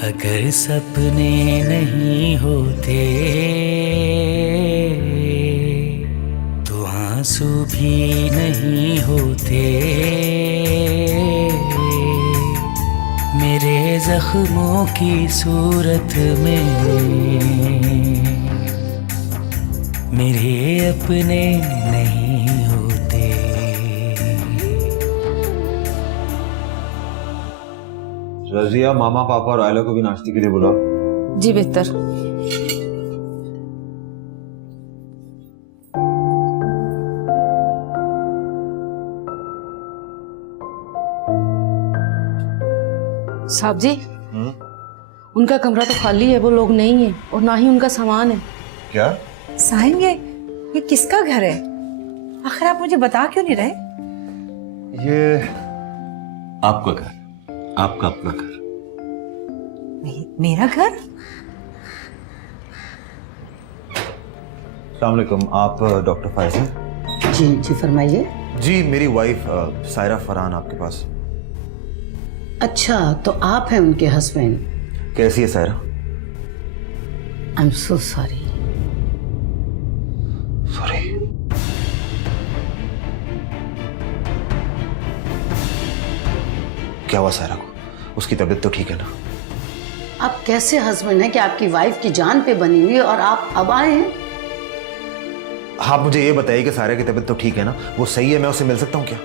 अगर सपने नहीं होते तो आंसू भी नहीं होते। मेरे जख्मों की सूरत में मेरे अपने नहीं होते। रजिया, मामा पापा और आयला को भी नाश्ते के लिए बुलाओ। जी बेहतर। साहब जी, उनका कमरा तो खाली है, वो लोग नहीं है और ना ही उनका सामान है। क्या? साहिब, ये किसका घर है? आखिर आप मुझे बता क्यों नहीं रहे? ये आपका घर, आपका अपना घर। मेरा घर? अस्सलाम वालेकुम, आप डॉक्टर फायज़? जी जी फरमाइए। जी, मेरी वाइफ सायरा फरहान आपके पास। अच्छा, तो आप हैं उनके हस्बैंड? कैसी है Saira? I am so sorry. Sorry. क्या हुआ सायरा को? उसकी तबीयत तो ठीक है ना? आप कैसे हस्बैंड हैं कि आपकी वाइफ की जान पे बनी हुई है और आप अब आए हैं? आप मुझे ये बताइए कि सायरा की तबीयत तो ठीक है ना? वो सही है, मैं उससे मिल सकता हूँ क्या?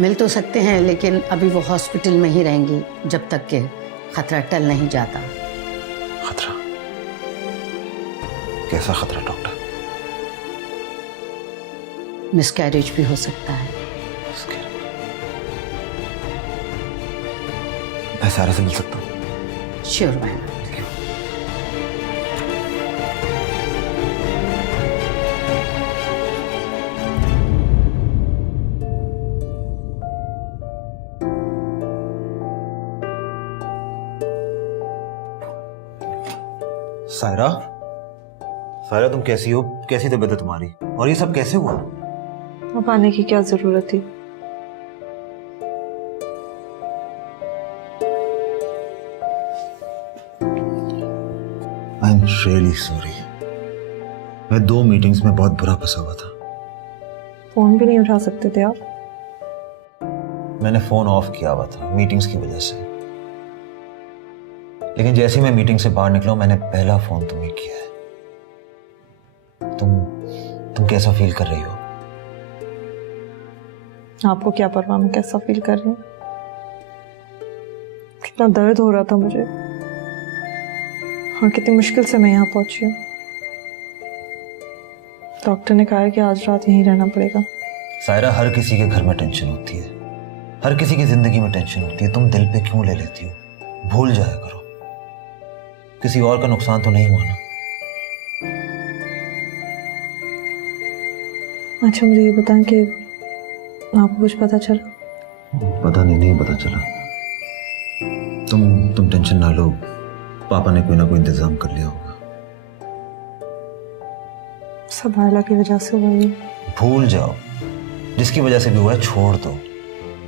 मिल तो सकते हैं, लेकिन अभी वो हॉस्पिटल में ही रहेंगी जब तक कि खतरा टल नहीं जाता। खतरा? कैसा खतरा डॉक्टर? मिसकैरेज भी हो सकता है। मैं सायरा से मिल सकता हूँ? Sure ma'am. सायरा, सायरा तुम कैसी हो? कैसी तबीयत है तुम्हारी? और ये सब कैसे हुआ? अब आने की क्या जरूरत थी? I am really sorry. मैं 2 मीटिंग्स में बहुत बुरा फंसा हुआ था। फोन भी नहीं उठा सकते थे आप? मैंने फोन ऑफ किया हुआ था मीटिंग्स की वजह से, लेकिन जैसे ही मैं मीटिंग से बाहर निकला मैंने पहला फोन तुम्हें किया है। तुम कैसा फील कर रही हो? आपको क्या परवाह मैं कैसा फील कर रही हूँ? कितना दर्द हो रहा था मुझे और कितनी मुश्किल से मैं यहाँ पहुंची हूँ। डॉक्टर ने कहा है कि आज रात यहीं रहना पड़ेगा। सायरा, हर किसी के घर में टेंशन होती है, हर किसी की जिंदगी में टेंशन होती है। तुम दिल पे क्यों ले लेती हो? भूल जाया करो, किसी और का नुकसान तो नहीं हुआ ना? अच्छा, मुझे ये बताएं कि आपको कुछ पता चला? पता नहीं पता चला। तुम टेंशन ना लो, पापा ने कोई ना कोई इंतजाम कर लिया होगा। सब आयला की वजह से हुआ ये। भूल जाओ, जिसकी वजह से भी हुआ है छोड़ दो।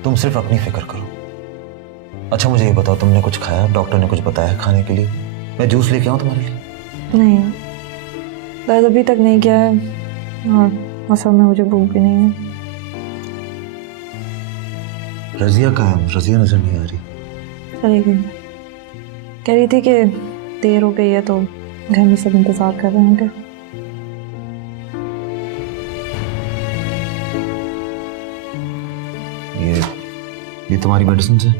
तुम सिर्फ अपनी फिक्र करो। अच्छा मुझे ये बताओ, तुमने कुछ खाया? डॉक्टर ने कुछ बताया खाने के लिए? मैं जूस लेके आऊं तुम्हारे लिए? नहीं, दर्द अभी तक नहीं किया है और असल में मुझे भूख भी नहीं है। रजिया कहाँ है? रजिया नजर नहीं आ रही। चली गई। कह रही थी कि देर हो गई है तो घर में सब इंतजार कर रहे होंगे। ये तुम्हारी मेडिसिन है?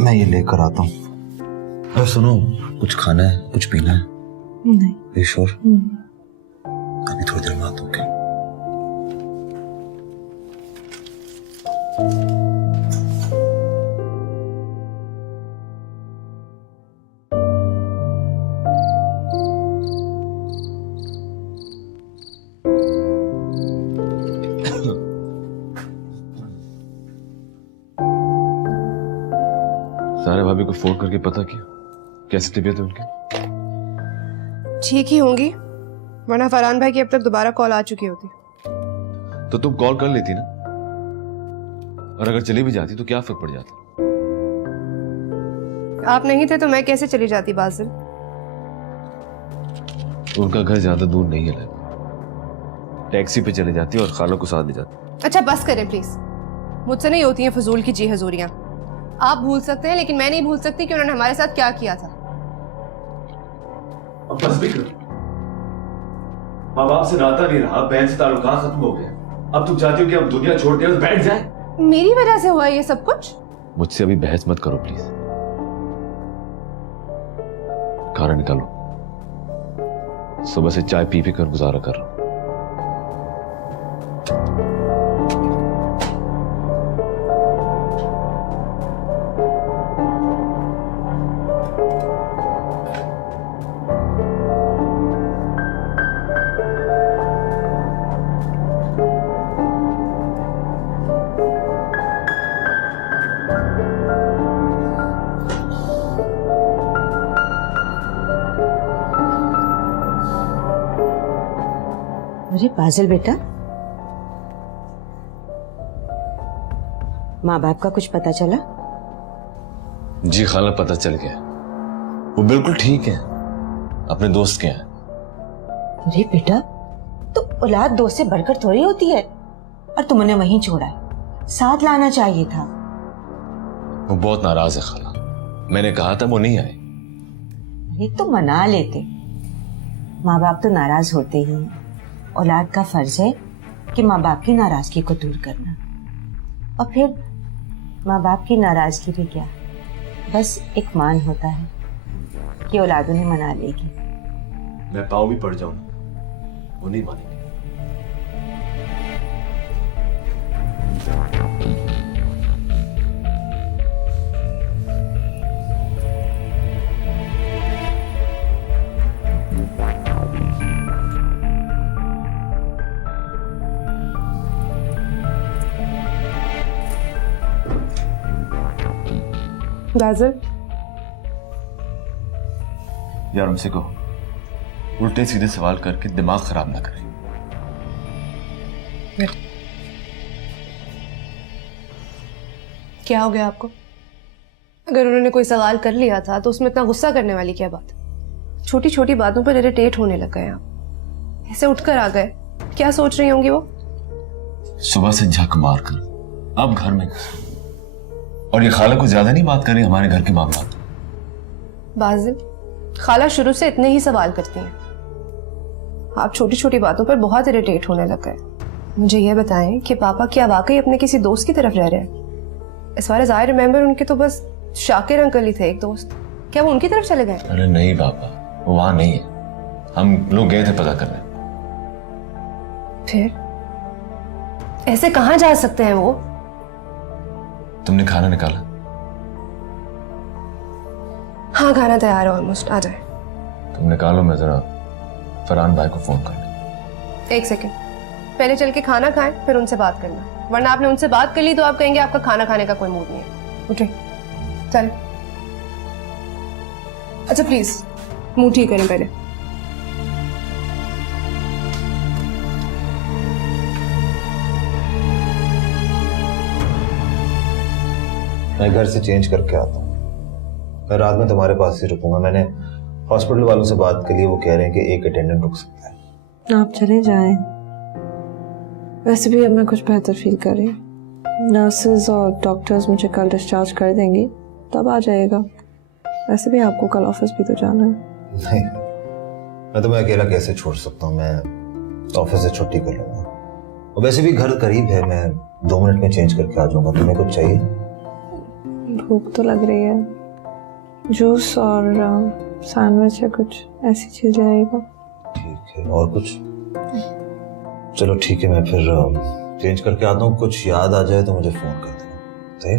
मैं ये लेकर आता हूँ। अरे सुनो, कुछ खाना है, कुछ पीना है? नहीं। श्योर? अभी थोड़ी देर में आता हूँ। सारे भाभी को फोन करके पता किया कैसी तबीयत है उनकी? ठीक ही होंगी, वरना फरहान भाई की अब तक दोबारा कॉल आ चुकी होती। तो तुम कॉल कर लेती ना। और अगर चली भी जाती तो क्या फर्क पड़ जाता? आप नहीं थे तो मैं कैसे चली जाती बाजिल? उनका घर ज्यादा दूर नहीं है लैला। टैक्सी पे चले जाती और खाला को साथ ले जाती। अच्छा बस करें प्लीज, मुझसे नहीं होती हैं फजूल की जी हजूरियां। आप भूल सकते हैं लेकिन मैं नहीं भूल सकती कि उन्होंने हमारे साथ क्या किया था। अब बस भी करो। माँ बाप से नाता नहीं रहा, बहन से ताल्लुकात खत्म हो गए। अब तुम चाहती हो कि अब दुनिया छोड़ के बैठ जाए? मेरी वजह से हुआ ये सब कुछ? मुझसे अभी बहस मत करो प्लीज। खाना निकालो। सुबह से चाय पी पी कर गुजारा कर रहा हूं। अरे बाजिल बेटा, माँ बाप का कुछ पता चला? जी खाला, पता चल गया। वो बिल्कुल ठीक है, अपने दोस्त के हैं। अरे बेटा, तो औलाद दोस्त से बढ़कर थोड़ी होती है, और तुमने वहीं छोड़ा है। साथ लाना चाहिए था। वो बहुत नाराज है खाला, मैंने कहा था वो नहीं आए। अरे तो मना लेते। माँ बाप तो नाराज होते ही हैं। औलाद का फर्ज है कि माँ बाप की नाराजगी को दूर करना। और फिर माँ बाप की नाराजगी भी क्या, बस एक मान होता है कि औलाद उन्हें मना लेगी। मैं पाँव भी पड़ जाऊं, वो नहीं मानेंगे। बाजिल, यार उनसे कहो उल्टे सीधे सवाल करके दिमाग खराब ना करें। क्या हो गया आपको? अगर उन्होंने कोई सवाल कर लिया था तो उसमें इतना गुस्सा करने वाली क्या बात? छोटी छोटी बातों पर इरिटेट होने लग गए आप। ऐसे उठकर आ गए, क्या सोच रही होंगी वो? सुबह से झक मार कर अब घर में, और ये खाला को ज्यादा नहीं बात कर रही हमारे घर के मामला। बाजिल, खाला शुरू से इतने ही सवाल करती हैं। आप छोटी छोटी बातों पर बहुत इरिटेट होने लग गए। मुझे ये बताएं कि पापा क्या वाकई अपने किसी दोस्त की तरफ रह रहे हैं? As far as I remember, उनके तो बस शाकिर अंकल ही थे एक दोस्त। क्या वो उनकी तरफ चले गए? अरे नहीं पापा, वो वहां नहीं है। हम लोग गए थे पता करने। फिर ऐसे कहां जा सकते हैं वो? तुमने खाना निकाला? हाँ, खाना तैयार है ऑलमोस्ट, आ जाए। तुम निकालो, मैं जरा फरहान भाई को फोन कर लूं। एक सेकेंड, पहले चल के खाना खाएं फिर उनसे बात करना, वरना आपने उनसे बात कर ली तो आप कहेंगे आपका खाना खाने का कोई मूड नहीं है। उठे, चल। अच्छा प्लीज मुंह ठीक करें पहले। मैं घर से चेंज करके आता हूँ। मैं रात में तुम्हारे पास ही रुकूंगा। मैंने हॉस्पिटल वालों से बात कर ली, वो कह रहे हैं कि एक अटेंडेंट रुक सकता है। आप चले जाएं। वैसे भी अब मैं कुछ बेहतर फील कर रही हूँ। नर्सेज और डॉक्टर्स मुझे कल डिस्चार्ज कर देंगी, तब आ जाएगा। वैसे भी आपको कल ऑफिस भी तो जाना है। नहीं, मैं तुम्हें अकेला कैसे छोड़ सकता हूँ। मैं ऑफिस से छुट्टी कर लूंगा। और वैसे भी घर करीब है, मैं 2 मिनट में चेंज करके आ जाऊंगा। तुम्हें कुछ चाहिए? भूख तो लग रही है, जूस और सैंडविच या कुछ ऐसी चीज ले आएगा। ठीक है, और कुछ? चलो ठीक है, मैं फिर चेंज करके आता हूँ। कुछ याद आ जाए तो मुझे फोन कर देना। सही?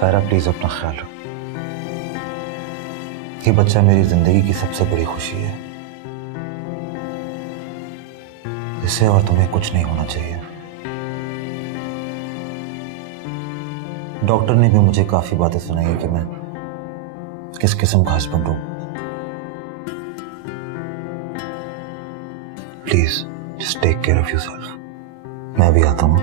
सायरा प्लीज अपना ख्याल रखो। ये बच्चा मेरी जिंदगी की सबसे बड़ी खुशी है। इसे और तुम्हें कुछ नहीं होना चाहिए। डॉक्टर ने भी मुझे काफी बातें सुनाई है कि मैं किस किस्म का हस्बैंड हूं। Please just take care of yourself. मैं भी आता हूं।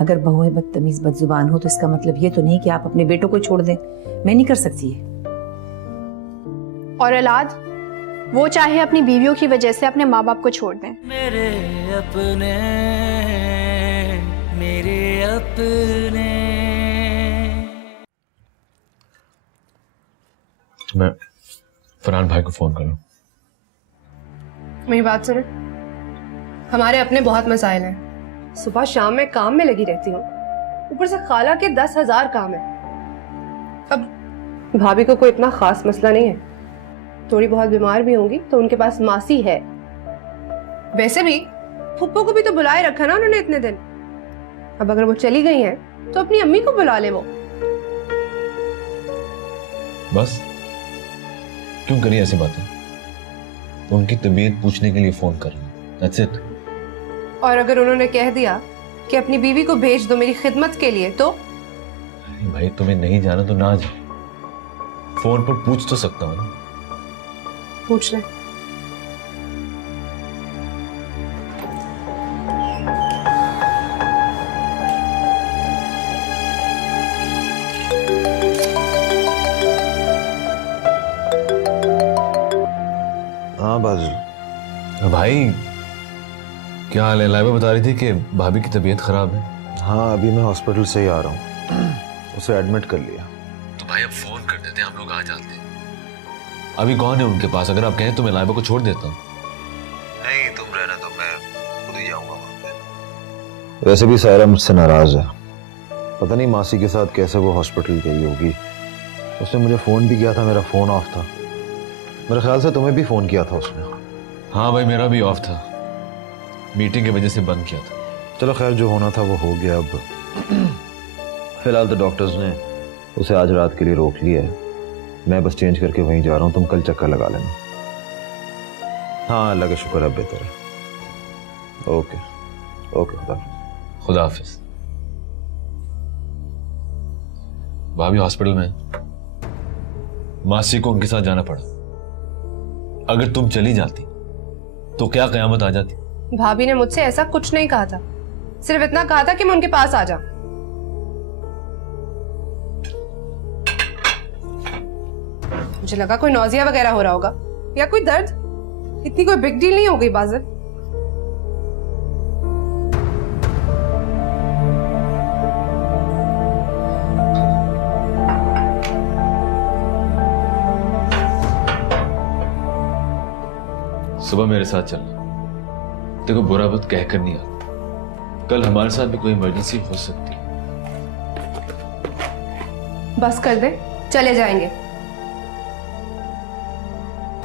अगर बहुएं बदतमीज बदजुबान हो तो इसका मतलब ये तो नहीं कि आप अपने बेटों को छोड़ दें। मैं नहीं कर सकती है। और औलाद वो चाहे अपनी बीवियों की वजह से अपने माँ बाप को छोड़ दें। मेरे अपने, मेरे अपने। मैं फरहान भाई को फोन करूं। मेरी बात सुनो, हमारे अपने बहुत मसाइल हैं। सुबह शाम मैं काम में लगी रहती हूँ, ऊपर से खाला के 10,000 काम है। अब भाभी को कोई इतना खास मसला नहीं है, थोड़ी बहुत बीमार भी होंगी तो उनके पास मासी है। वैसे भी फुप्पो को भी तो बुलाए रखा ना उन्होंने इतने दिन। अब अगर वो चली गई हैं तो अपनी अम्मी को बुला ले वो। बस क्यों करिए ऐसी बातें? उनकी तबीयत पूछने के लिए फोन कर रहा हूं। That's it। और अगर उन्होंने कह दिया कि अपनी बीवी को भेज दो मेरी खिदमत के लिए तो? भाई तुम्हें नहीं जाना तो ना जाओ, फोन पर पूछ तो सकता हूँ ना। पूछ ले। हाँ बाजू। भाई क्या हाल है? लाइबा बता रही थी कि भाभी की तबीयत खराब है। हाँ अभी मैं हॉस्पिटल से ही आ रहा हूँ। उसे एडमिट कर लिया। तो भाई अब फोन कर देते, हम लोग आ जाते हैं। अभी कौन है उनके पास? अगर आप कहें तो मैं लाइबा को छोड़ देता हूँ। नहीं तुम रहना तो मैं खुद ही जाऊंगा वहां पे। वैसे भी सायरा मुझसे नाराज है। पता नहीं मासी के साथ कैसे वो हॉस्पिटल गई होगी। उसने मुझे फोन भी किया था, मेरा फोन ऑफ था। मेरे ख्याल से तुम्हें भी फोन किया था उसने। हाँ भाई मेरा भी ऑफ था, मीटिंग की वजह से बंद किया था। चलो खैर जो होना था वो हो गया। अब फिलहाल तो डॉक्टर्स ने उसे आज रात के लिए रोक लिया है। मैं बस चेंज करके वहीं जा रहा हूँ, तुम कल चक्कर लगा लेना। हाँ अल्लाह का शुक्र है बेहतर है। ओके ओके खुदा हाफिज। भाभी हॉस्पिटल में, मासी को उनके साथ जाना पड़ा। अगर तुम चली जाती तो क्या कयामत आ जाती? भाभी ने मुझसे ऐसा कुछ नहीं कहा था, सिर्फ इतना कहा था कि मैं उनके पास आ जाऊं। मुझे लगा कोई नौजिया वगैरह हो रहा होगा या कोई दर्द। इतनी कोई बिग डील नहीं हो गई बाजिल। सुबह मेरे साथ चलना। देखो बुरा वक्त कहकर नहीं आता, कल हमारे साथ भी कोई इमरजेंसी हो सकती है। बस कर दे, चले जाएंगे।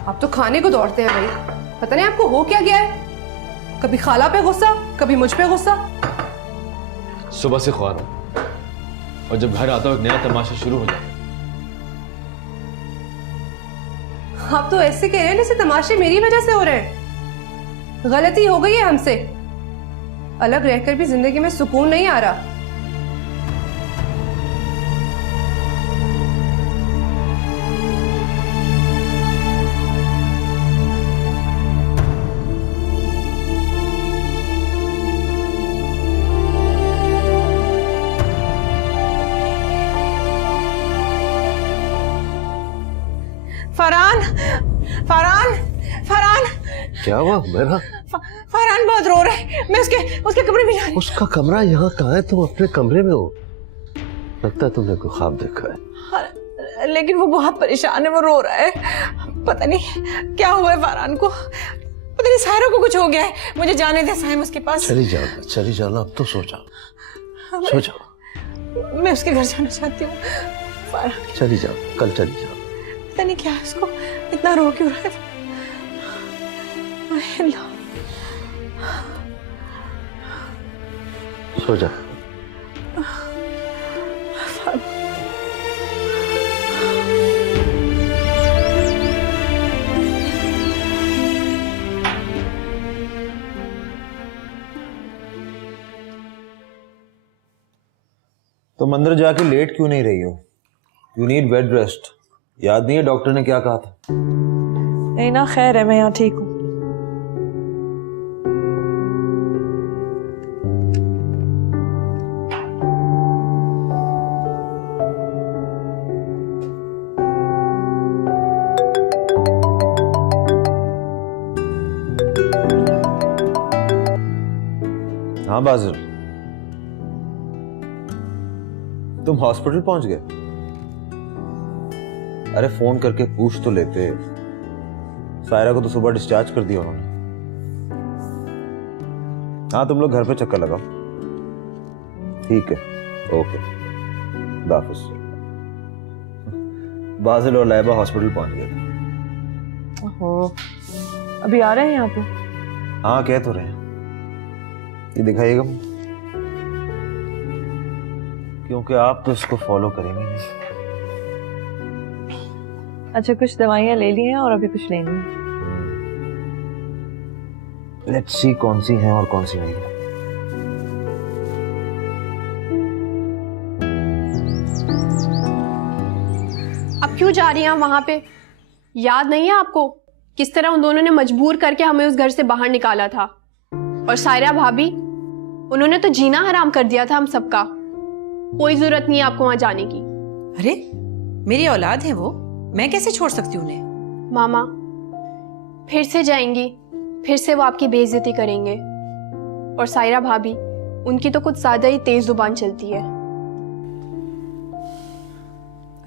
आप तो खाने को दौड़ते हैं भाई, पता नहीं आपको हो क्या गया है। कभी खाला पे गुस्सा, कभी मुझ पे गुस्सा। सुबह से ख्वार हूं और जब घर आता हूं एक नया तमाशा शुरू हो जाता है। आप तो ऐसे कह रहे हैं जैसे तमाशे मेरी वजह से हो रहे हैं। गलती हो गई है हमसे। अलग रहकर भी जिंदगी में सुकून नहीं आ रहा। फरहान, फरहान, फरहान। क्या हुआ मेरा? फरहान बहुत रो रहा है। मैं उसके कमरे में जा रही हूँ। उसका कमरा यहाँ कहाँ है? तुम अपने कमरे में हो। लगता है तुमने कोई ख्वाब देखा है। हाँ, लेकिन वो बहुत परेशान है, वो रो रहा है। पता नहीं क्या हुआ है फरहान को। पता नहीं सायरा को कुछ हो गया है। मुझे जाने दे साइम उसके पास। चली जाना। अब तो सो जाओ, सो जाओ। मैं उसके घर जाना चाहती हूँ फरहान। चली जाओ, कल चली जाओ। पता नहीं क्या है उसको, इतना रो क्यों रहा है। अल्लाह, सो जा। तुम अंदर जाके लेट क्यों नहीं रही हो? You need bed rest. याद नहीं है डॉक्टर ने क्या कहा था? नहीं ना, खैर है, मैं यहाँ ठीक हूँ। हाँ बाजिल, तुम हॉस्पिटल पहुंच गए? अरे फोन करके पूछ तो लेते। सायरा को तो सुबह डिस्चार्ज कर दिया उन्होंने। हाँ तुम लोग घर पे चक्कर लगाओ। ठीक है, ओके, हाफिज। बाजिल और लाइबा हॉस्पिटल पहुंच गए थे। ओहो, अभी आ रहे हैं यहाँ पे? हाँ कह तो रहे हैं। ये दिखाइएगा, क्योंकि आप तो इसको फॉलो करेंगे नहीं। अच्छा, कुछ दवाइयाँ ले ली हैं और अभी कुछ लेनी है। लेट्स सी कौन सी हैं और कौन सी नहीं है। अब क्यों जा रही हैं वहां पे? याद नहीं है आपको किस तरह उन दोनों ने मजबूर करके हमें उस घर से बाहर निकाला था? और सायरा भाभी, उन्होंने तो जीना हराम कर दिया था हम सबका। कोई जरूरत नहीं है आपको वहां जाने की। अरे मेरी औलाद है वो, मैं कैसे छोड़ सकती हूँ उन्हें? मामा फिर से जाएंगी, फिर से वो आपकी बेइज्जती करेंगे। और सायरा भाभी, उनकी तो कुछ ज्यादा ही तेज जुबान चलती है।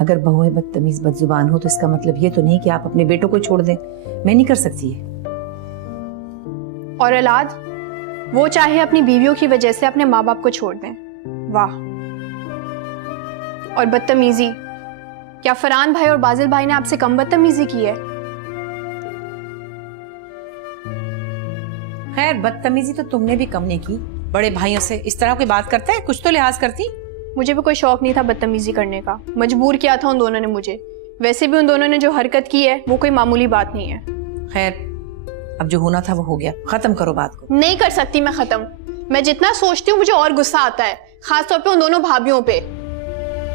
अगर बहुएं बदतमीज बदजुबान हो तो इसका मतलब ये तो नहीं कि आप अपने बेटों को छोड़ दें। मैं नहीं कर सकती है। और औलाद, वो चाहे अपनी बीवियों की वजह से अपने माँ बाप को छोड़ दें। वाह। और बदतमीजी, क्या फरहान भाई और बाजिल भाई ने आपसे कम बदतमीजी की है? खैर, बदतमीजी तो तुमने भी कम नहीं की। बड़े भाइयों से इस तरह की बात करता है, कुछ तो लिहाज करती। मुझे भी कोई शौक नहीं था बदतमीजी करने का, मजबूर किया था उन दोनों ने मुझे। वैसे भी उन दोनों ने जो हरकत की है वो कोई मामूली बात नहीं है। खैर, अब जो होना था वो हो गया, खत्म करो बात को। नहीं कर सकती मैं खत्म। मैं जितना सोचती हूँ मुझे और गुस्सा आता है, खासतौर पे उन दोनों भाभियों पे।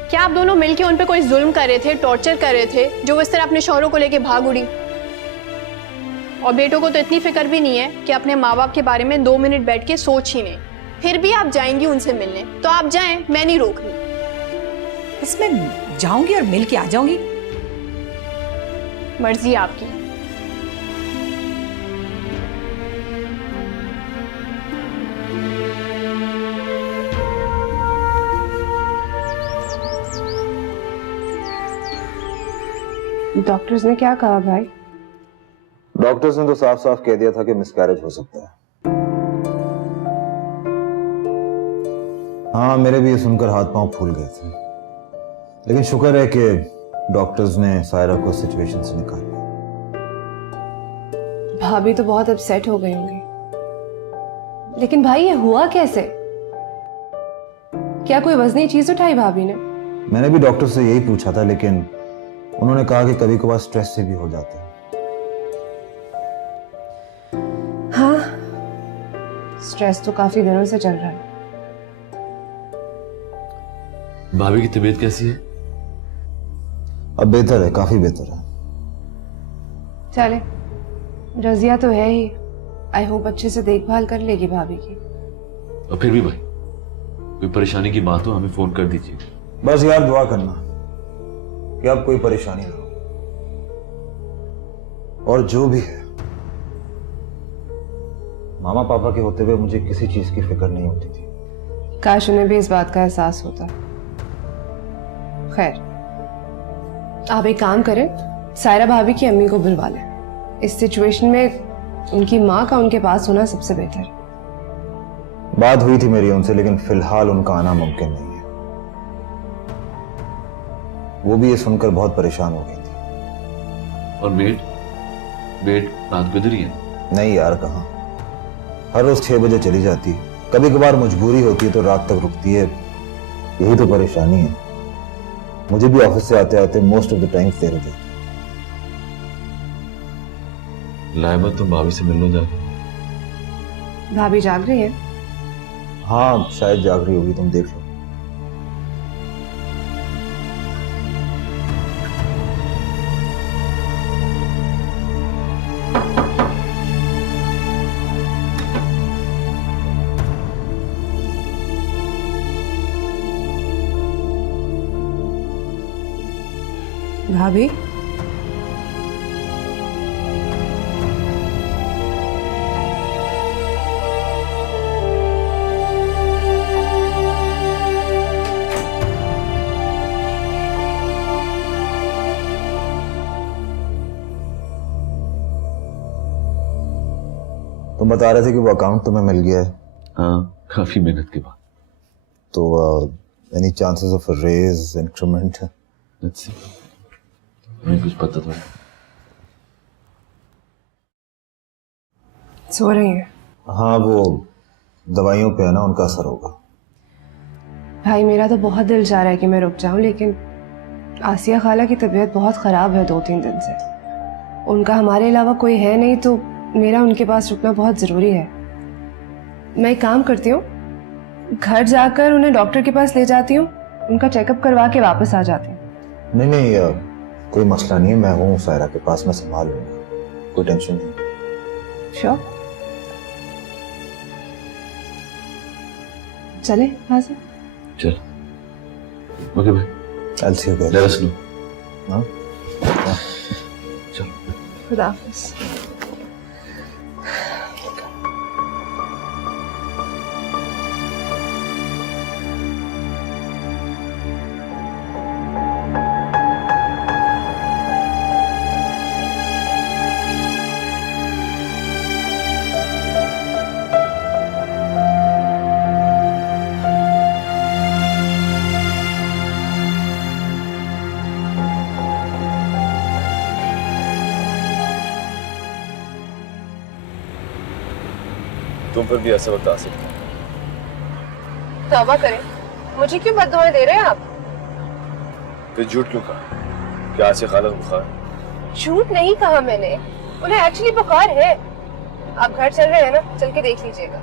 क्या आप दोनों मिलके उन पे कोई जुल्म कर रहे थे, टॉर्चर कर रहे थे, जो वो इस तरह अपने शौहरों को लेके भाग उड़ी? और बेटों को तो इतनी फिक्र भी नहीं है कि अपने माँ बाप के बारे में 2 मिनट बैठ के सोच ही नहीं। फिर भी आप जाएंगी उनसे मिलने, तो आप जाएं, मैं नहीं रोक रही। इसमें जाऊंगी और मिल के आ जाऊंगी, मर्जी आपकी। डॉक्टर्स ने क्या कहा भाई? डॉक्टर्स ने तो साफ साफ कह दिया था कि मिसकैरेज हो सकता है। हाँ, मेरे भी ये सुनकर हाथ पांव फूल गए थे, लेकिन शुक्र है कि डॉक्टर्स ने सायरा को सिचुएशन से निकाल लिया। भाभी तो बहुत अपसेट हो गई होंगी, लेकिन भाई ये हुआ कैसे? क्या कोई वजनी चीज उठाई भाभी ने? मैंने भी डॉक्टर से यही पूछा था, लेकिन उन्होंने कहा कि कभी कभार स्ट्रेस से भी हो जाता है। हाँ, स्ट्रेस तो काफी दिनों से चल रहा है। भाभी की तबीयत कैसी है? अब बेहतर है, काफी बेहतर है। चले, रजिया तो है ही, आई होप अच्छे से देखभाल कर लेगी भाभी की। और फिर भी भाई, कोई परेशानी की बात हो हमें फोन कर दीजिए। बस यार दुआ करना कि अब कोई परेशानी ना हो, और जो भी है, मामा पापा के होते हुए मुझे किसी चीज की फिक्र नहीं होती थी। काश उन्हें भी इस बात का एहसास होता। खैर, आप एक काम करें, सायरा भाभी की अम्मी को बुलवा लें। इस सिचुएशन में उनकी माँ का उनके पास होना सबसे बेहतर है। बात हुई थी मेरी उनसे, लेकिन फिलहाल उनका आना मुमकिन नहीं है। वो भी ये सुनकर बहुत परेशान हो गई थी। और मेड रात को इधर ही है? नहीं यार, कहाँ, हर रोज 6 बजे चली जाती है। कभी कभार मजबूरी होती है तो रात तक रुकती है, यही तो परेशानी है। मुझे भी ऑफिस से आते आते most of the time there हो जाती है। लाइबा तुम भाभी से मिलने जा रही हो? भाभी जाग रही है? हाँ शायद जाग रही होगी, तुम देख लो। भाभी, तुम बता रहे थे कि वो अकाउंट तुम्हें मिल गया है। हाँ, काफी मेहनत के बाद। तो any chances of raise increment? हमें कुछ पता तो है। सो रही है? हाँ, वो दवाइयों पे है ना, उनका असर होगा। भाई मेरा तो बहुत दिल चाह रहा है कि मैं रुक जाऊं, लेकिन आसिया खाला की तबीयत बहुत ख़राब है 2-3 दिन से। उनका हमारे अलावा कोई है नहीं, तो मेरा उनके पास रुकना बहुत ज़रूरी है। मैं एक काम करती हूँ, घर जाकर उन्हें डॉक्टर के पास ले जाती हूँ, उनका चेकअप करवा के वापस आ जाती हूँ। नहीं, कोई मसला नहीं है, मैं हूँ सायरा के पास, मैं संभाल लूंगा, कोई टेंशन नहीं। श्योर? चले वहाँ से? चल। ओके भाई। I'll see you guys. Let us know. हाँ? चल। खुदा हाफिज़। तुम पर भी ऐसा वक्त आ सकता है। तौबा करें, मुझे क्यों बद्दुआएं दे रहे हैं आप? तो झूठ क्यों कहा? क्या आसिया खाला बुखार? झूठ नहीं कहा मैंने, उन्हें एक्चुअली बुखार है। आप घर चल रहे हैं ना, चल के देख लीजिएगा।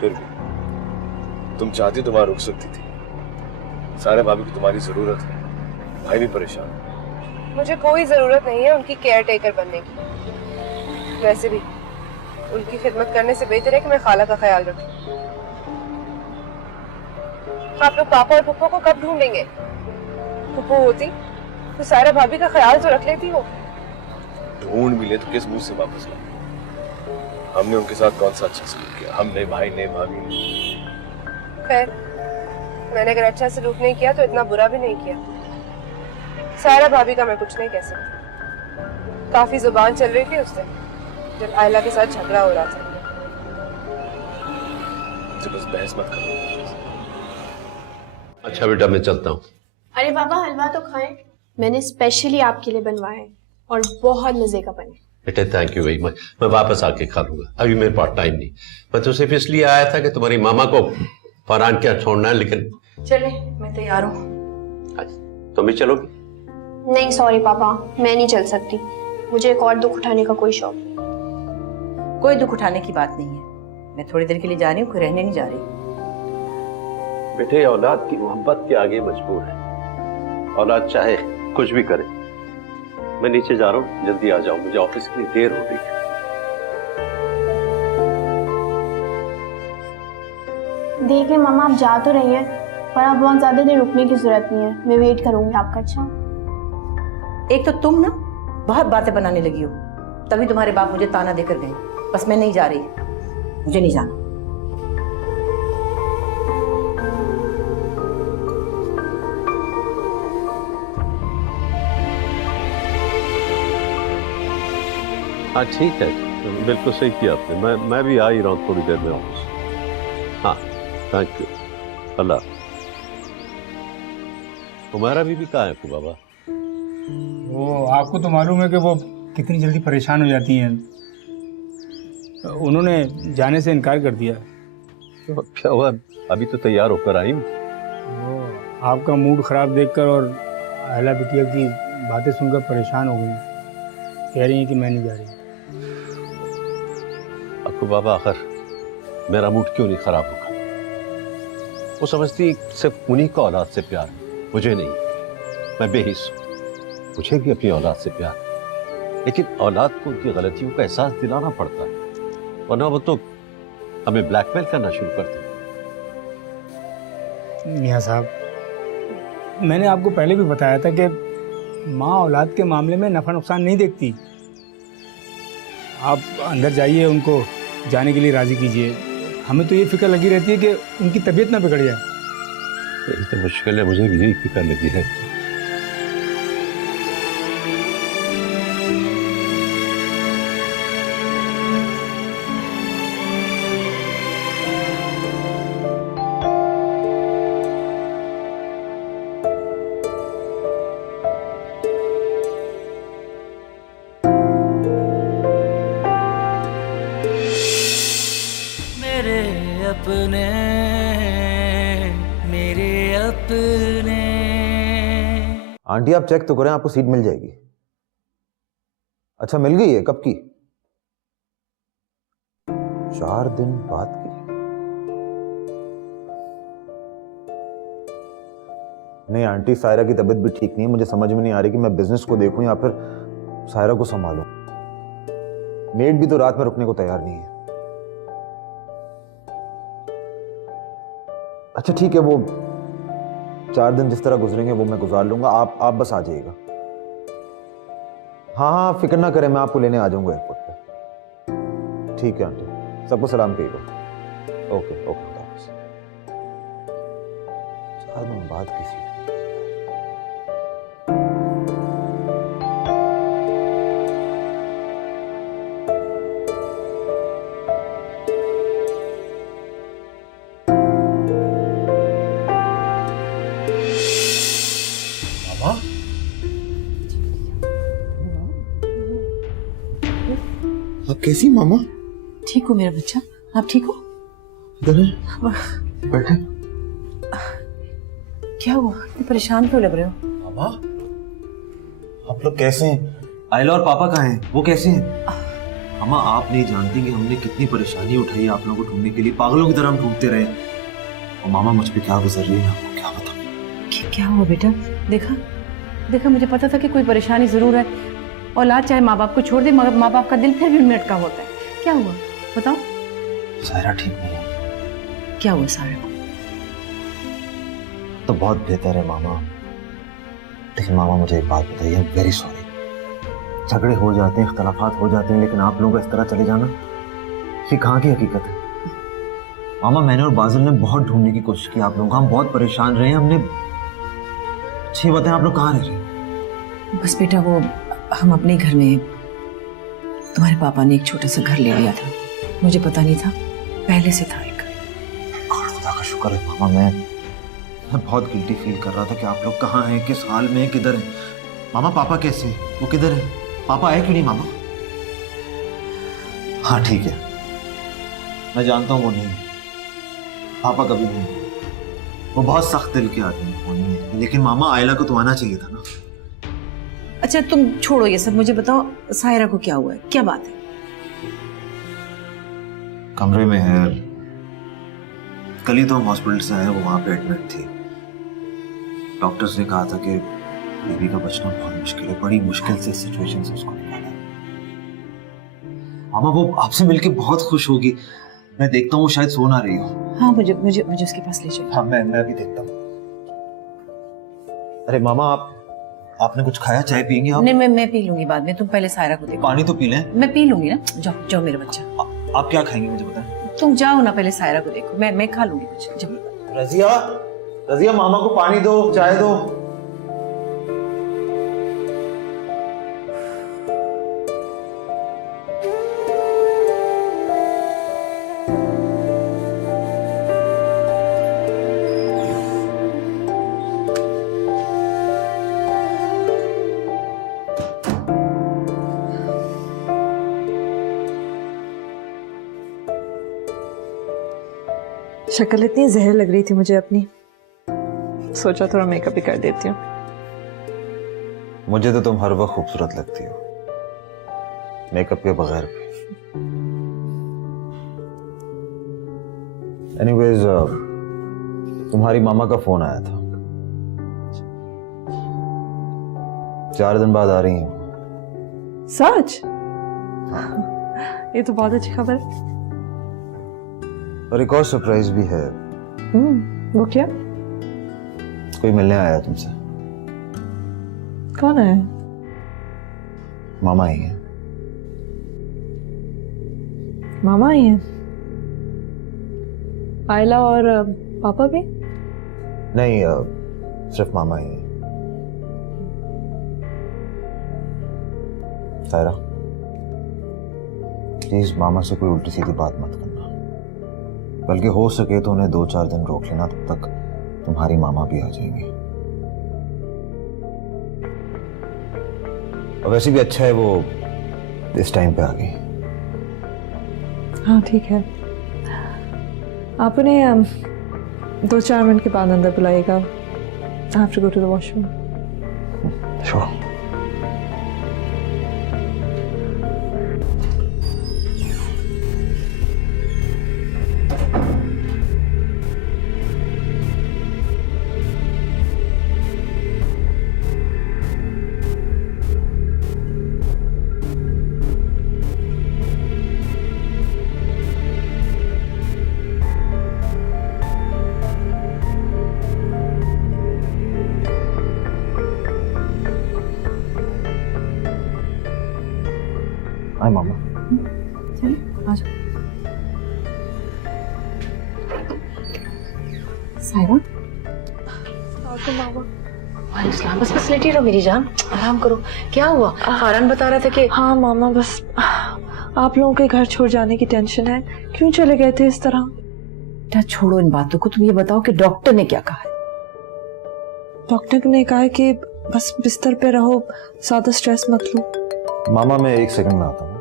फिर भी तुम चाहती तो वहां रुक सकती थी। सारे भाभी को तुम्हारी जरूरत है, भाई भी परेशान है। मुझे कोई जरूरत नहीं है उनकी केयर टेकर बनने की। वैसे भी उनकी खिदमत करने से बेहतर है कि मैं खाला का ख्याल रखूं। आप लोग पापा और पुप्पो को कब ढूंढेंगे? पुप्पो होती तो सारा भाभी का ख्याल तो रख लेती हो। ढूंढ भी ले तो किस मुंह से वापस लाओ? हमने उनके साथ कौन सा अच्छा सलूक किया? हम नए भाई नए भाभी ने। खैर, मैंने अगर अच्छा सलूक नहीं किया तो इतना बुरा भी नहीं किया। सारा भाभी का मैं कुछ नहीं कह सकती। काफी जुबान चल रही थी उससे जब आयला के साथ झगड़ा हो रहा था। बस बहस मत करो। अच्छा बेटा, मैं चलता हूँ। अरे बाबा, हलवा तो खाएं, मैंने स्पेशली आपके लिए बनवाया है और बहुत मजे का बने। बेटे थैंक यू वेरी मच, मैं वापस आके खा लूंगा, अभी मेरे पास टाइम नहीं। मैं तो सिर्फ इसलिए आया था कि तुम्हारी मामा को फरहान क्या छोड़ना है, लेकिन चले मैं तैयार हूँ। तुम भी चलोगी? नहीं सॉरी पापा, मैं नहीं चल सकती। मुझे एक और दुख उठाने का कोई शौक नहीं। कोई दुख उठाने की बात नहीं है, मैं थोड़ी देर के लिए जा रही हूँ, कोई रहने नहीं जा रही। बेटे औलाद की मोहब्बत के आगे मजबूर है, औलाद चाहे कुछ भी करे। मैं नीचे जा रहा हूँ, जल्दी आ जाओ, मुझे ऑफिस के लिए देर हो रही है। देखिए मामा, आप जा तो रही हैं, पर आप बहुत ज्यादा देर रुकने की जरूरत नहीं है। मैं वेट करूंगी आपका। अच्छा? एक तो तुम ना बहुत बातें बनाने लगी हो, तभी तुम्हारे बाप मुझे ताना देकर गए। बस मैं नहीं जा रही, मुझे नहीं जाना। हाँ ठीक है, बिल्कुल सही किया आपने। मैं भी आ ही रहा हूँ थोड़ी देर में ऑफिस। हाँ थैंक यू। अल्लाह। तुम्हारा भी कहाँ है आपको बाबा? वो आपको तो मालूम है कि वो कितनी जल्दी परेशान हो जाती हैं। उन्होंने जाने से इनकार कर दिया। तो क्या हुआ? अभी तो तैयार होकर आई हूँ। वो आपका मूड खराब देखकर और अहला बिटिया की बातें सुनकर परेशान हो गई। कह रही हैं कि मैं नहीं जा रही। आपको बाबा आखिर मेरा मूड क्यों नहीं खराब होगा? वो समझती सिर्फ उन्हीं का औलाद से प्यार है, मुझे नहीं। मैं बेहिस हूँ, मुझे भी अपनी औलाद से प्यार है, लेकिन औलाद को उनकी गलतियों का एहसास दिलाना पड़ता है, वरना वो तो हमें ब्लैकमेल करना शुरू कर दें। मियाँ साहब, मैंने आपको पहले भी बताया था कि माँ औलाद के मामले में नफा नुकसान नहीं देखती। आप अंदर जाइए, उनको जाने के लिए राजी कीजिए। हमें तो ये फिक्र लगी रहती है कि उनकी तबीयत ना बिगड़ जाए। यही तो मुश्किल है, मुझे भी यही फिक्र लगी है। मेरे अपने, मेरे अपने। आंटी आप चेक तो करें, आपको सीट मिल जाएगी। अच्छा मिल गई है? कब की? 4 दिन बाद की। नहीं आंटी, सायरा की तबीयत भी ठीक नहीं है। मुझे समझ में नहीं आ रही कि मैं बिजनेस को देखूं या फिर सायरा को संभालूं। मेड भी तो रात में रुकने को तैयार नहीं है। अच्छा ठीक है, वो 4 दिन जिस तरह गुजरेंगे वो मैं गुजार लूंगा। आप बस आ जाइएगा। हाँ हाँ, फिक्र ना करें, मैं आपको लेने आ जाऊंगा एयरपोर्ट पे। ठीक है आंटी, सबको सलाम कहिएगा। ओके ओके, खुदा हाफिज़। 4 दिन बाद की सीट। आप कैसी मामा? ठीक हो मेरा बच्चा, आप ठीक हो? बैठे। क्या हुआ, परेशान क्यों लग रहे हो? मामा आप लोग कैसे हैं? आयला और पापा कहाँ हैं? वो कैसे हैं? मामा आप नहीं जानती कि हमने कितनी परेशानी उठाई आप लोगों को ढूंढने के लिए। पागलों की तरह हम ढूंढते रहे। और मामा मुझ पे क्या गुजर रही है आपको क्या बताऊं। क्या हुआ बेटा? देखा देखा, मुझे पता था कि कोई परेशानी जरूर है। औलाद चाहे माँ बाप को छोड़ दे मगर माँ बाप का दिल फिर भी उनमें अटका होता है। क्या हुआ बताओ? सायरा ठीक नहीं है। क्या हुआ सायरा को? तो बहुत बेहतर है मामा, लेकिन मामा मुझे एक बात बताइए, वेरी सॉरी। झगड़े हो जाते हैं, इख्तलाफात हो जाते हैं, लेकिन आप लोगों का इस तरह चले जाना, ये कहाँ की हकीकत है? मामा मैंने और बाजिल ने बहुत ढूंढने की कोशिश की आप लोगों को। हम बहुत परेशान रहे हैं। हमने 6 बताएं, आप लोग कहाँ रह रहे हैं? बस बेटा वो हम अपने घर में, तुम्हारे पापा ने एक छोटा सा घर ले लिया था। मुझे पता नहीं था, पहले से था एक। खुदा का शुक्र है मामा, मैं बहुत गिल्टी फील कर रहा था कि आप लोग कहाँ हैं, किस हाल में, किधर हैं। मामा पापा कैसे हैं? वो किधर हैं? पापा आए क्यों नहीं मामा? हाँ ठीक है, मैं जानता हूँ वो नहीं है, पापा कभी नहीं। वो बहुत सख्त दिल के आदमी है, वो नहीं है। लेकिन मामा आयला को तो आना चाहिए था ना। अच्छा तुम छोड़ो ये सब, मुझे बताओ सायरा को क्या हुआ है, क्या बात है? कमरे में है, कल ही तो हम हॉस्पिटल से आए, वो वहां पे एडमिट थी। डॉक्टर्स ने कहा था कि बेबी का बचना बहुत मुश्किल है, बड़ी मुश्किल से सिचुएशन से उसको निकाला। मामा वो आपसे मिलके बहुत खुश होगी। मैं देखता हूँ वो शायद सो ना रही हो। हाँ मुझे मुझे मुझे उसके पास ले चलो। हाँ मैं भी देखता हूँ। अरे मामा आपने कुछ खाया? चाय पियेंगे आप? नहीं मैं पी लूंगी बाद में, तुम पहले सायरा को देखो। पानी तो पी लें। मैं पी लूंगी ना, जाओ जाओ मेरा बच्चा। आप क्या खाएंगे मुझे बताएं। तुम जाओ ना, पहले सायरा को देखो, मैं खा लूंगी कुछ। जब रजिया, रजिया मामा को पानी दो, चाय दो। शक्ल इतनी जहर लग रही थी मुझे अपनी, सोचा थोड़ा मेकअप भी कर देती हूँ। मुझे तो तुम हर वक्त खूबसूरत लगती हो, मेकअप के बगैर भी। एनीवेज तुम्हारी मामा का फोन आया था, 4 दिन बाद आ रही हैं। सच? ये तो बहुत अच्छी खबर है। और एक और सरप्राइज भी है। वो क्या? कोई मिलने आया तुमसे। कौन है? मामा ही है। मामा ही है? आयला और पापा भी? नहीं, सिर्फ मामा ही है। सायरा, प्लीज मामा से कोई उल्टी सीधी बात मत करना, बल्कि हो सके तो उन्हें 2-4 दिन रोक लेना, तब तक तुम्हारी मामा भी आ जाएंगी। और वैसे भी अच्छा है वो इस टाइम पे आ गई। हाँ ठीक है, आप उन्हें 2-4 मिनट के बाद अंदर बुलाइएगा। I have to go to the washroom. Sure. Hi, मामा। चलिए आ जाओ। साहिबा, वालेकुम, बस लेटी रहो मेरी जान, आराम करो। क्या हुआ? फरहान बता रहा था कि हाँ मामा, बस आप लोगों के घर छोड़ जाने की टेंशन है। क्यों चले गए थे इस तरह? बेटा छोड़ो इन बातों को, तुम ये बताओ कि डॉक्टर ने क्या कहा है? डॉक्टर ने कहा है कि बस बिस्तर पे रहो, ज्यादा स्ट्रेस मत लो। मामा मैं 1 सेकंड में आता हूँ।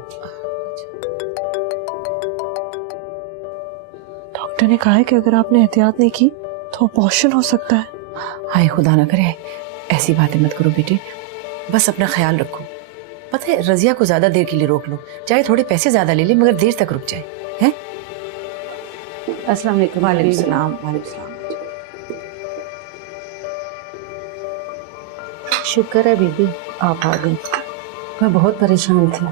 डॉक्टर ने कहा है कि अगर आपने एहतियात नहीं की तो अबॉर्शन हो सकता है। हाय खुदा ना करे, ऐसी बातें मत करो बेटे, बस अपना ख्याल रखो। पता है रजिया को ज्यादा देर के लिए रोक लो, चाहे थोड़े पैसे ज्यादा ले ले मगर देर तक रुक जाए। हैं? अस्सलाम वालेकुम। वालेकुम सलाम। वालेकुम सलाम। शुक्र है बीबी आप आ गई। मैं बहुत परेशान थी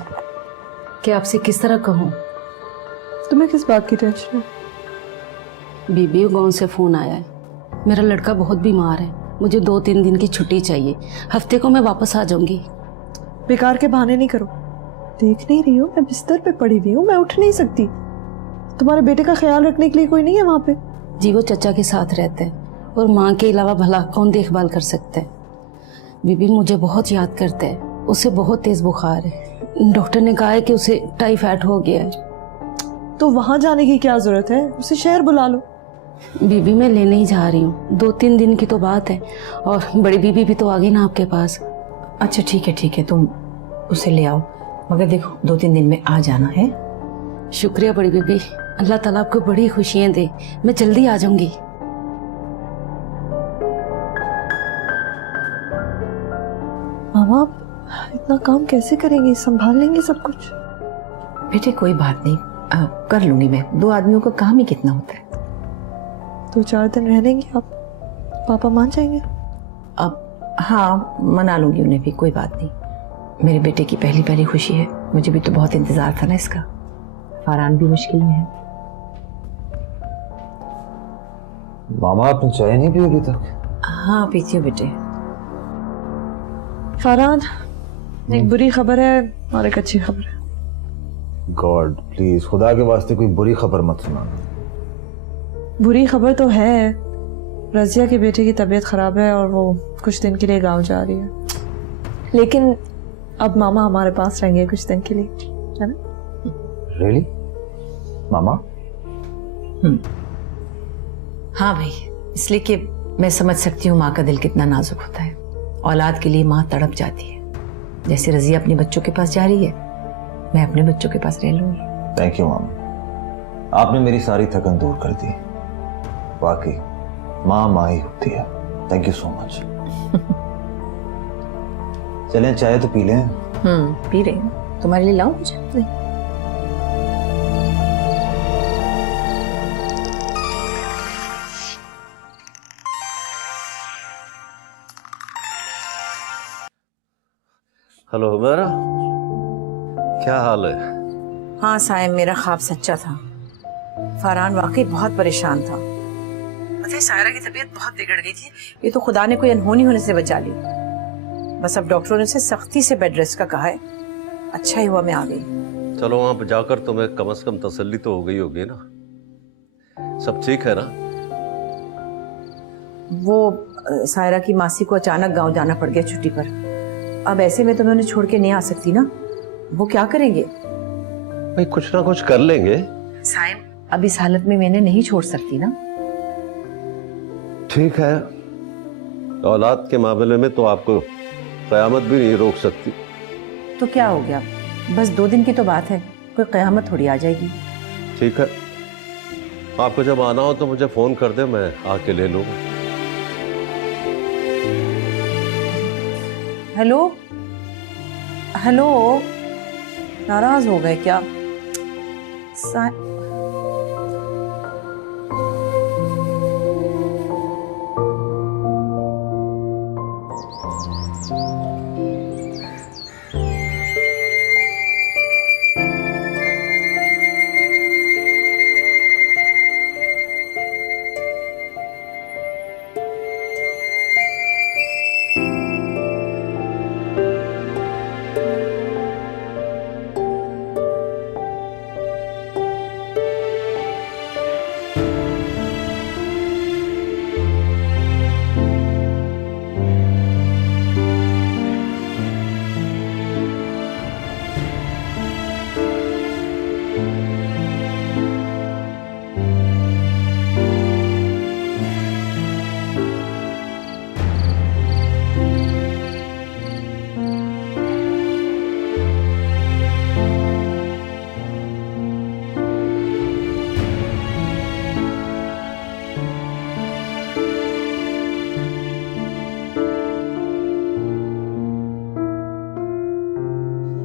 कि आपसे किस तरह कहूँ। तुम्हें किस बात की टेंशन है? बीबी गांव से फोन आया है, मेरा लड़का बहुत बीमार है, मुझे 2-3 दिन की छुट्टी चाहिए, हफ्ते को मैं वापस आ जाऊंगी। बेकार के बहाने नहीं करो, देख नहीं रही हो मैं बिस्तर पे पड़ी हुई हूँ, मैं उठ नहीं सकती। तुम्हारे बेटे का ख्याल रखने के लिए कोई नहीं है वहाँ पे? जी वो चचा के साथ रहते हैं और माँ के अलावा भला कौन देखभाल कर सकता है। बीबी मुझे बहुत याद करता है, उसे बहुत तेज बुखार है, डॉक्टर ने कहा है कि उसे टाइफाइड हो गया है। तो वहां जाने की क्या जरूरत है, उसे शहर बुला लो। बीबी मैं लेने ही जा रही हूँ, 2-3 दिन की तो बात है, और बड़ी बीबी भी तो आ गई ना आपके पास। अच्छा ठीक है, तुम उसे ले आओ, मगर देखो 2-3 दिन में आ जाना है। शुक्रिया बड़ी बीबी, अल्लाह ताला आपको बड़ी खुशियां दे, मैं जल्दी आ जाऊंगी। मामा आप इतना काम कैसे करेंगे, संभाल लेंगे सब कुछ? बेटे कोई बात नहीं, कर लूंगी मैं, 2 आदमियों का काम ही कितना होता है। 2-4 दिन रह लेंगे आप, पापा मान जाएंगे? अब हाँ मना लूंगी उन्हें भी, कोई बात नहीं। मेरे बेटे की पहली खुशी है, मुझे भी तो बहुत इंतजार था ना इसका। फरहान भी मुश्किल में है। मामा आपने चाय नहीं पी अभी तक? हाँ पीती हूँ बेटे। फरहान एक बुरी खबर है और एक अच्छी खबर है। गॉड प्लीज खुदा के वास्ते कोई बुरी खबर मत सुनाना। बुरी खबर तो है, रजिया के बेटे की तबीयत खराब है और वो कुछ दिन के लिए गांव जा रही है, लेकिन अब मामा हमारे पास रहेंगे कुछ दिन के लिए, है ना? Really? मामा? हाँ भाई, इसलिए कि मैं समझ सकती हूँ माँ का दिल कितना नाजुक होता है। औलाद के लिए माँ तड़प जाती है। जैसे रजिया अपने बच्चों के पास जा रही है, मैं अपने बच्चों के पास रह लूंगी। थैंक यू मामा, आपने मेरी सारी थकन दूर कर दी। वाकई माँ ही होती है। Thank you so much. चलें चाय तो पी लें। पी रही हूँ, तुम्हारे लिए लाऊं मुझे? नहीं। हेलो हुमैरा, क्या हाल है? हाँ साहिब, मेरा ख्वाब सच्चा था। फरहान वाकई बहुत परेशान था। पता है सायरा की तबीयत बहुत बिगड़ गई थी, ये तो खुदा ने कोई अनहोनी होने से बचा ली। बस अब डॉक्टरों ने उसे सख्ती से बेड रेस्ट का कहा है। अच्छा ही हुआ मैं आ गई। चलो वहां पर जाकर तुम्हें कम से कम तसल्ली तो हो गई होगी ना? सब ठीक है ना? वो सायरा की मासी को अचानक गांव जाना पड़ गया छुट्टी पर। अब ऐसे में तो मैं उन्हें छोड़ के नहीं आ सकती ना। वो क्या करेंगे? भाई कुछ ना कुछ कर लेंगे। साइम, अब इस हालत में मैंने नहीं छोड़ सकती ना। ठीक है, औलाद के मामले में तो आपको कयामत भी नहीं रोक सकती। तो क्या हो गया, बस 2 दिन की तो बात है, कोई कयामत थोड़ी आ जाएगी। ठीक है, आपको जब आना हो तो मुझे फोन कर दे, मैं आके ले लूंगा। हेलो हेलो, नाराज हो गए क्या?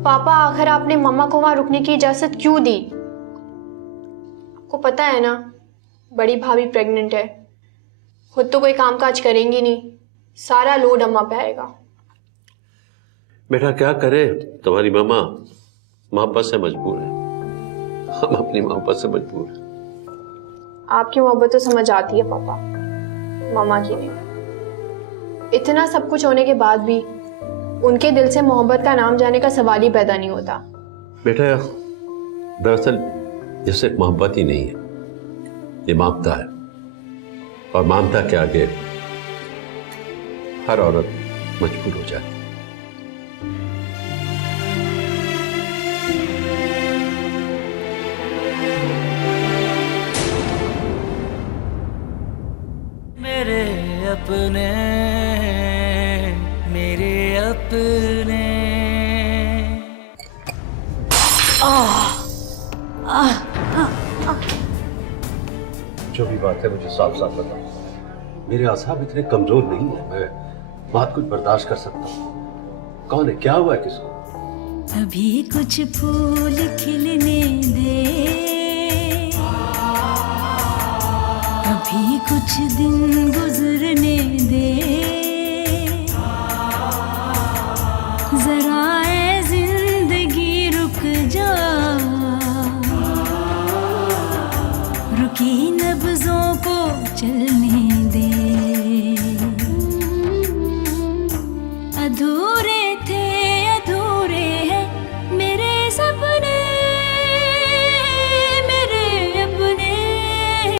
पापा, आखिर आपने मम्मा को वहां रुकने की इजाजत क्यों दी? आपको पता है ना, बड़ी भाभी प्रेग्नेंट है, खुद तो कोई कामकाज करेंगी नहीं, सारा लोड अम्मा पे आएगा। बेटा क्या करे, तुम्हारी मामा मोहब्बत से मजबूर है। हम अपनी मोहब्बत से मजबूर हैं। आपकी मोहब्बत तो समझ आती है पापा, मामा की नहीं। इतना सब कुछ होने के बाद भी उनके दिल से मोहब्बत का नाम जाने का सवाल ही पैदा नहीं होता। बेटा दरअसल ये सिर्फ मोहब्बत ही नहीं है, ये ममता है, और ममता के आगे हर औरत मजबूर हो जाती है। मेरे अपने, मेरे अपने। जो भी बात है मुझे साफ साफ बताओ। मेरे आसाब इतने कमजोर नहीं है, मैं बहुत कुछ बर्दाश्त कर सकता हूँ। कौन है, क्या हुआ है किसको? अभी कुछ फूल खिलने दे, अभी कुछ दिन गुजर